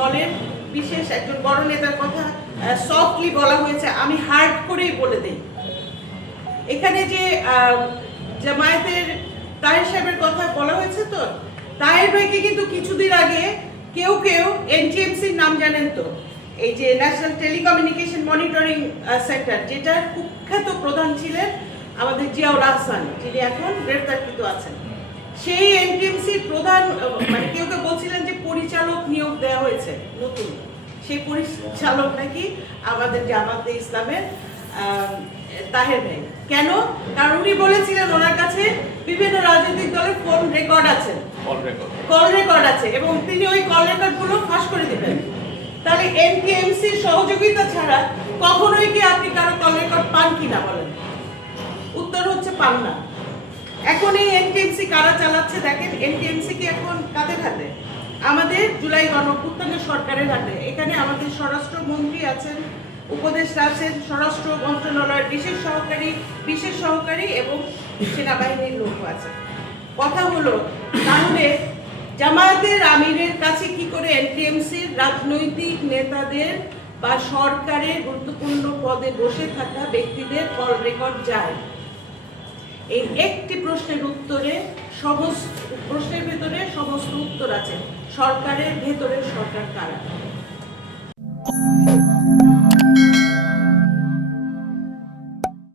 দলের বিশেষ একজন বড় নেতার কথা সফটলি বলা হয়েছে, আমি হার্ড করেই বলে দিই। এখানে যে জামায়াতের তাহের সাহেবের কথা বলা হয়েছে তো, তাহের ভাইকে কিন্তু কিছুদিন আগে কেউ কেউ এনটিএমসির নাম জানেন তো, এই যে ন্যাশনাল টেলিকমিউনিকেশন মনিটরিং সেন্টার যেটার কুখ্যাত প্রধান ছিলেন আমাদের জিয়াউল আহসান যিনি এখন গ্রেফতারকৃত আছেন। সেই এনটিএমসির প্রধান মানে কেউ কেউ বলছিলেন যে পরিচালক নিয়োগ দেওয়া হয়েছে নতুন। সেই পরিচালক নাকি আমাদের জামাতে ইসলামের তাহের ভাই। কেন? কারণ উনি বলেছিলেন ওনার কাছে বিভিন্ন রাজনৈতিক দলের ফোন রেকর্ড আছে। কল রেকর্ড আছে এবং তিনি ওই কল রেকর্ডগুলো ফাঁস করে দিবেন। তাহলে এনটিএমসির সহযোগিতা ছাড়া কখনোই কি আপনি কারও কল রেকর্ড পান কিনা বলেন? উত্তর হচ্ছে পান না। এখন এই এনটিএমসি কারা চালাচ্ছে দেখেন এনটিএমসি কি এখন কাদের হাতে? আমাদের জুলাই গণপুত্তানের সরকারের হাতে। এখানে আমাদের স্বরাষ্ট্রমন্ত্রী আছেন, উপদেষ্টা আছেন, স্বরাষ্ট্র মন্ত্রণালয়ের বিশেষ সহকারী বিশেষ সহকারী এবং সেনাবাহিনীর লোক আছে কথা হলো, তাহলে জামায়াতের আমিরের কাছে কি করে এনটিএমসির রাজনৈতিক নেতাদের বা সরকারের গুরুত্বপূর্ণ পদে বসে থাকা ব্যক্তিদের কল রেকর্ড যায়? এই একটি প্রশ্নের উত্তরে সমস্ত প্রশ্নের ভেতরে সমস্ত সরকারের ভেতরে সরকার কারা?